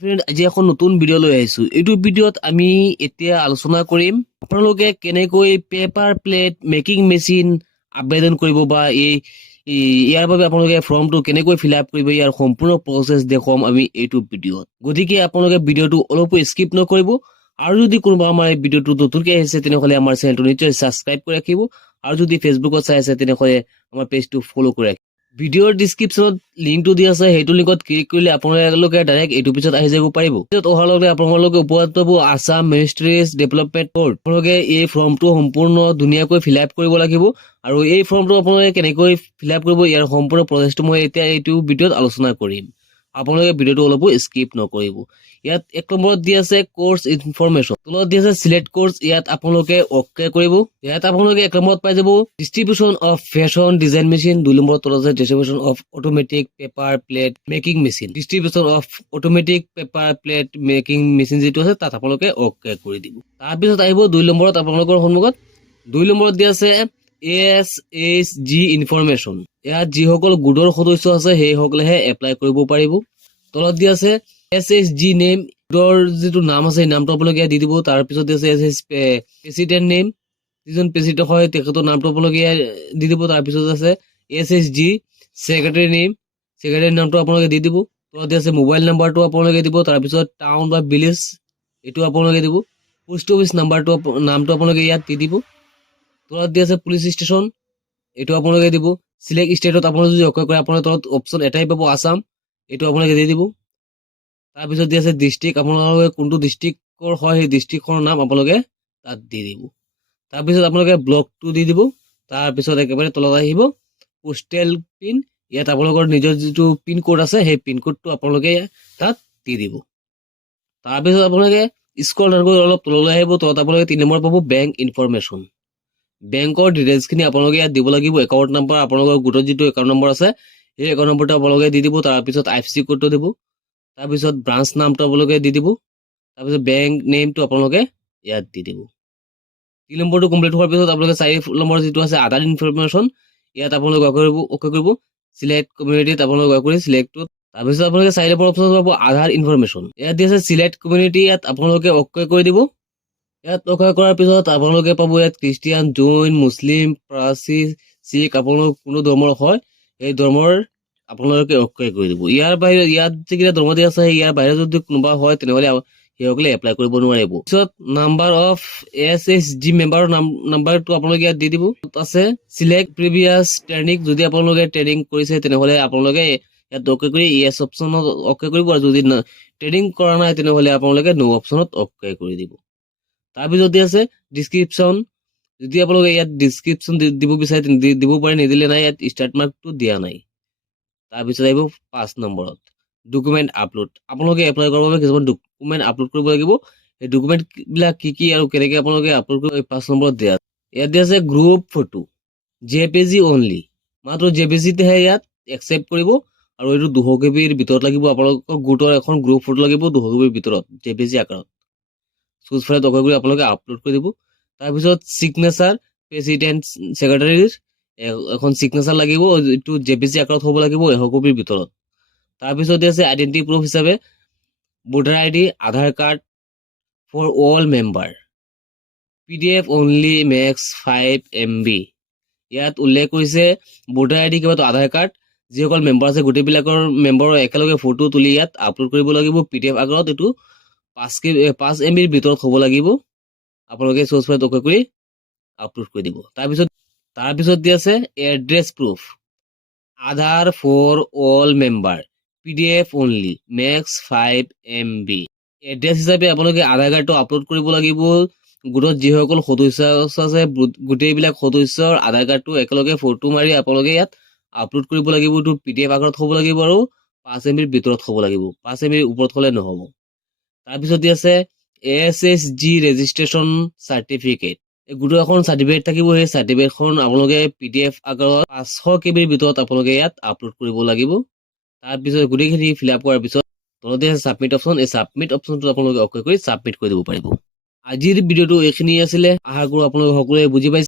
Friend, আজি এখন নতুন ভিডিঅ' লৈ আহিছো। এইটো ভিডিঅ'ত আমি এতিয়া আলোচনা কৰিম আপোনালোকে কেনেকৈ পেপাৰ প্লেট মেকিং মেচিন আবেদন কৰিব বা ইয়াৰ বাবে আপোনালোকে ফৰ্মটো কেনেকৈ ফিল আপ কৰিব, ইয়াৰ সম্পূৰ্ণ প্ৰচেছ দেখুৱাম আমি এইটো ভিডিঅ'ত। গতিকে আপোনালোকে ভিডিঅ'টো অলপো স্কিপ নকৰিব। আৰু যদি কোনোবা আমাৰ এই ভিডিঅ'টো নতুনকৈ আহিছে তেনেহ'লে আমাৰ চেনেলটো নিশ্চয় ছাবস্ক্ৰাইব কৰি ৰাখিব। আৰু যদি ফেচবুকত চাই আছে তেনেহ'লে আমাৰ পেজটো ফ'ল' কৰি ৰাখিব। ভিডিঅ'ৰ ডিছক্ৰিপশ্যনত লিংকটো দি আছে, সেইটো লিংকত ক্লিক কৰিলে আপোনালোকে ডাইৰেক্ট এইটো পিছত আহি যাব পাৰিব। পিছত অহাৰ লগে আপোনালোকে ওপৰত পাব আছাম মিনিষ্ট্ৰীজ ডেভেলপমেণ্ট ব'ৰ্ড। আপোনালোকে এই ফৰ্মটো সম্পূৰ্ণ ধুনীয়াকৈ ফিল আপ কৰিব লাগিব। আৰু এই ফৰ্মটো আপোনালোকে কেনেকৈ ফিল আপ কৰিব ইয়াৰ সম্পূৰ্ণ প্ৰচেছটো মই এতিয়া এইটো ভিডিঅ'ত আলোচনা কৰিম। আপোনালোকে ভিডিঅ'টো অলপো স্কিপ নকৰিব। ইয়াত এক নম্বৰত দি আছে কোৰ্চ ইনফৰমেশ্যন, তলত দি আছে চিলেক্ট কোৰ্চ, ইয়াত আপোনালোকে অ'কে কৰিব। ইয়াত আপোনালোকে এক নম্বৰত পাই যাব distribution of fashion design machine, 2 নম্বৰত তলত আছে distribution of automatic paper plate making machine, distribution of automatic paper plate making machine যিটো আছে তাত আপোনালোকে অ'কে কৰি দিব। তাৰপিছত আহিব 2 নম্বৰত আপোনালোকৰ সন্মুখত 2 নম্বৰত দি আছে SHG ইনফৰমেশ্যন। ইয়াত যিসকল গোটৰ সদস্য আছে সেইসকলেহে এপ্লাই কৰিব পাৰিব। তলত দি আছে SHG নেম, গোটৰ যিটো নাম আছে সেই নামটো আপোনালোকে দি দিব। তাৰপিছত দি আছে প্ৰেচিডেণ্ট নেম, যিজন প্ৰেচিডেণ্ট হয় তেখেতৰ নামটো আপোনালোকে দি দিব। তাৰপিছত আছে SHG ছেক্ৰেটাৰী নেম, ছেক্ৰেটাৰী নামটো আপোনালোকে দি দিব। তলত দি আছে মোবাইল নাম্বাৰটো আপোনালোকে দিব। তাৰপিছত টাউন বা ভিলেজ এইটো আপোনালোকে দিব। পোষ্ট অফিচ নাম্বাৰটো নামটো আপোনালোকে ইয়াত দি দিব। তলত দি আছে পুলিচ ষ্টেচন, এইটো আপোনালোকে দিব। চিলেক্ট ষ্টেটত আপোনালোকে যদি অ'কে কৰে আপোনাৰ তলত অপশ্যন এটাই পাব আছাম, এইটো আপোনালোকে দি দিব। তাৰপিছত দি আছে ডিষ্ট্ৰিক্ট, আপোনালোকে কোনটো ডিষ্ট্ৰিক্টৰ হয় সেই ডিষ্ট্ৰিক্টখনৰ নাম আপোনালোকে তাত দি দিব। তাৰপিছত আপোনালোকে ব্লকটো দি দিব। তাৰপিছত একেবাৰে তলত আহিব পোষ্টেল পিন, ইয়াত আপোনালোকৰ নিজৰ যিটো পিন কোড আছে সেই পিন কোডটো আপোনালোকে তাত দি দিব। তাৰপিছত আপোনালোকে স্ক্ৰল ডাউন কৰি অলপ তললৈ আহিব, তলত আপোনালোকে 3 নম্বৰ পাব বেংক ইনফৰমেশ্যন। বেংকৰ ডিটেইলছখিনি আপোনালোকে ইয়াত দিব লাগিব। একাউণ্ট নম্বৰ, আপোনালোকৰ গোটৰ যিটো একাউণ্ট নম্বৰ আছে সেই একাউণ্ট নম্বৰটো আপোনালোকে দি দিব। তাৰপিছত IFSC কোডটো দিব। তাৰপিছত ব্ৰাঞ্চ নামটো আপোনালোকে দি দিব। তাৰপিছত বেংক নেমটো আপোনালোকে ইয়াত দি দিব। 3 নম্বৰটো কমপ্লিট হোৱাৰ পিছত আপোনালোকে 4 নম্বৰ যিটো আছে আধাৰ ইনফৰমেশ্যন, ইয়াত আপোনালোকে অ'কে কৰিব। চিলেক্ট কমিউনিটিত আপোনালোকে অ'কে কৰি চিলেক্টটোত। তাৰপিছত আপোনালোকে 4 নম্বৰ অপশ্যন পাব আধাৰ ইনফৰমেশ্যন, ইয়াত দি আছে চিলেক্ট কমিউনিটি, ইয়াত আপোনালোকে অ'কে কৰি দিব। ইয়াত অ'কে কৰাৰ পিছত আপোনালোকে পাব ইয়াত খ্ৰীষ্টিয়ান, জৈন, মুছলিম, পাৰ্চী, শিখ, আপোনালোক কোনো ধৰ্মৰ হয় সেই ধৰ্মৰ আপোনালোকে অ'কে কৰি দিব। ইয়াৰ বাহিৰে ইয়াত যিকেইটা ধৰ্ম দি আছে ইয়াৰ বাহিৰে যদি কোনোবা হয় তেনেহ'লে সেইসকলে এপ্লাই কৰিব নোৱাৰিব। পিছত নাম্বাৰ অফ SHG মেম্বাৰৰ নাম্বাৰটো আপোনালোকে ইয়াত দি দিব। আছে চিলেক্ট প্ৰিভিয়াছ ট্ৰেইনিং, যদি আপোনালোকে ট্ৰেইনিং কৰিছে তেনেহ'লে আপোনালোকে ইয়াত অ'কে কৰি য়েছ অপশ্যনত অ'কে কৰিব। আৰু যদি ট্ৰেইনিং কৰা নাই তেনেহ'লে আপোনালোকে নো অপশ্যনত অ'কে কৰি দিব। তাৰপিছত দি আছে ডিছক্ৰিপশ্যন, যদি আপোনালোকে ইয়াত ডিছক্ৰিপশ্যন দিব বিচাৰে দিব পাৰে, নিদিলে নাই, ইয়াত ষ্টাৰ্ট মাৰ্কটো দিয়া নাই। তাৰপিছত আহিব 5 নম্বৰত ডকুমেণ্ট আপলোড, আপোনালোকে এপ্লাই কৰাৰ বাবে কিছুমান ডকুমেণ্ট আপলোড কৰিব লাগিব। সেই ডকুমেণ্টবিলাক কি আৰু কেনেকৈ আপোনালোকে আপলোড কৰিব 5 নম্বৰত দিয়া আছে। ইয়াত দিয়া আছে গ্ৰুপ ফটো JPG অনলি, মাত্ৰ JPGতেহে ইয়াত একচেপ্ট কৰিব। আৰু এইটো 200 KBৰ ভিতৰত লাগিব। আপোনালোকৰ গোটৰ এখন গ্ৰুপ ফটো লাগিব 200 KBৰ ভিতৰত JPG আকাৰত। চুজ ফাইলত অ'কে কৰি আপোনালোকে আপলোড কৰি দিব। তাৰপিছত ছিগনেচাৰ, প্ৰেচিডেণ্ট ছেক্ৰেটাৰীৰ এখন ছিগনেচাৰ লাগিব, এইটো JPG আকাৰত হ'ব লাগিব 100 KBৰ ভিতৰত। তাৰপিছত আছে আইডেণ্টি প্ৰুফ হিচাপে voter ID, Aadhaar card for all member, PDF only max 5 MB। ইয়াত উল্লেখ কৰিছে ভোটাৰ ID কিবা আধাৰ কাৰ্ড, যিসকল মেম্বাৰ আছে গোটেইবিলাকৰ মেম্বাৰৰ একেলগে ফটো তুলি ইয়াত আপলোড কৰিব লাগিব PDF আকাৰত। এইটো 5 MBৰ ভিতৰত হ'ব লাগিব। আপোনালোকে চ'ৰ্চ ফাইলত অ'কে কৰি আপলোড কৰি দিব। তাৰপিছত দি আছে address proof, Aadhaar for all member, PDF only max 5 MB। Address হিচাপে আপোনালোকে আধাৰ কাৰ্ডটো আপলোড কৰিব লাগিব। গোটত যিসকল সদস্য আছে গোটেইবিলাক সদস্যৰ আধাৰ কাৰ্ডটো একেলগে ফটো মাৰি আপোনালোকে ইয়াত আপলোড কৰিব লাগিব। এইটো PDF আকাৰত হ'ব লাগিব আৰু 5 MBৰ ভিতৰত হ'ব লাগিব, 5 MBৰ ওপৰত হ'লে নহ'ব। তাৰপিছত দি আছে SHG ৰেজিষ্ট্ৰেশ্যন চাৰ্টিফিকেট, গোটৰ এখন চাৰ্টিফিকেট থাকিব। সেই চাৰ্টিফিকেটখন আপোনালোকে PDF আকাৰত 500 KBৰ ভিতৰত আপোনালোকে ইয়াত আপলোড কৰিব লাগিব। তাৰপিছত গোটেইখিনি ফিল আপ কৰাৰ পিছত তলতে আছে ছাবমিট অপশ্যন, এই ছাবমিট অপশ্যনটো আপোনালোকে অ'কে কৰি ছাবমিট কৰি দিব পাৰিব। আজিৰ ভিডিঅ'টো এইখিনি আছিলে, আশা কৰোঁ আপোনালোকে সকলোৱে বুজি পাইছে।